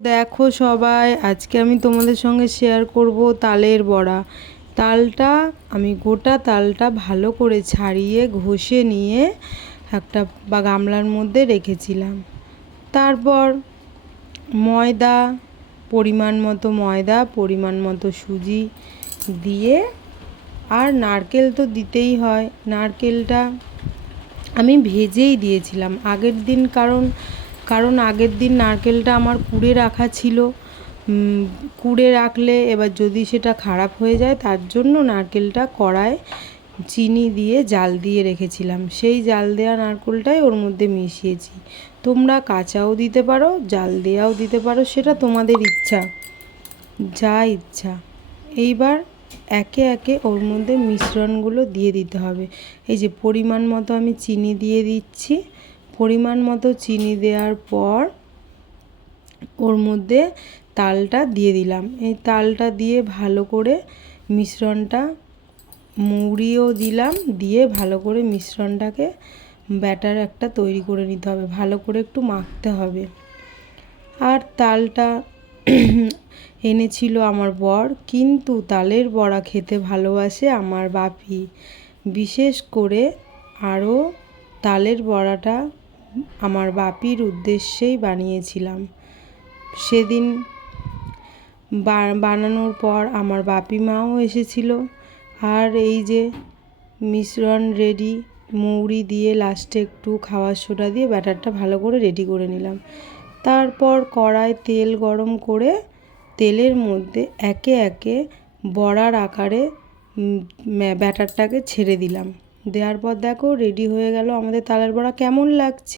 দেখো সবাই, আজকে আমি তোমাদের সঙ্গে শেয়ার করব তালের বড়া। তালটা আমি গোটা তালটা ভালো করে ছাড়িয়ে ঘষে নিয়ে একটা গামলার মধ্যে রেখেছিলাম। তারপর ময়দা, পরিমাণ মতো ময়দা, পরিমাণ মতো সুজি দিয়ে, আর নারকেল তো দিতেই হয়। নারকেলটা আমি ভেজেই দিয়েছিলাম আগের দিন, কারণ আগের দিন নারকেলটা আমার কুড়ে রাখা ছিল। কুড়ে রাখলে এবার যদি সেটা খারাপ হয়ে যায়, তার জন্য নারকেলটা কড়ায় চিনি দিয়ে জাল দিয়ে রেখেছিলাম। সেই জাল দেওয়া নারকেলটাই ওর মধ্যে মিশিয়েছি। তোমরা কাঁচাও দিতে পারো, জাল দেওয়াও দিতে পারো, সেটা তোমাদের ইচ্ছা, যা ইচ্ছা। এইবার একে একে ওর মধ্যে মিশ্রণগুলো দিয়ে দিতে হবে। এই যে পরিমাণ মতো আমি চিনি দিয়ে দিচ্ছি। পরিমাণ মতো চিনি দেওয়ার পর ওর মধ্যে তালটা দিয়ে দিলাম। এই তালটা দিয়ে ভালো করে মিশ্রণটা, মৌরিও দিলাম, দিয়ে ভালো করে মিশ্রণটাকে ব্যাটার একটা তৈরি করে নিতে হবে। ভালো করে একটু মাখতে হবে। আর তালটা এনেছিল আমার বর, কিন্তু তালের বড়া খেতে ভালোবাসে আমার বাপি। বিশেষ করে আরও তালের বড়াটা আমার বাপির উদ্দেশ্যেই বানিয়েছিলাম। সেদিন বানানোর পর আমার বাপি মাও এসেছিল। আর এই যে মিশ্রণ রেডি, মৌরি দিয়ে লাস্টে একটু খাওয়ার সোডা দিয়ে ব্যাটারটা ভালো করে রেডি করে নিলাম। তারপর কড়ায় তেল গরম করে তেলের মধ্যে একে একে বড়ার আকারে ব্যাটারটাকে ছেড়ে দিলাম। দেওয়ার পর দেখো রেডি হয়ে গেল আমাদের তালের বড়া। কেমন লাগছে?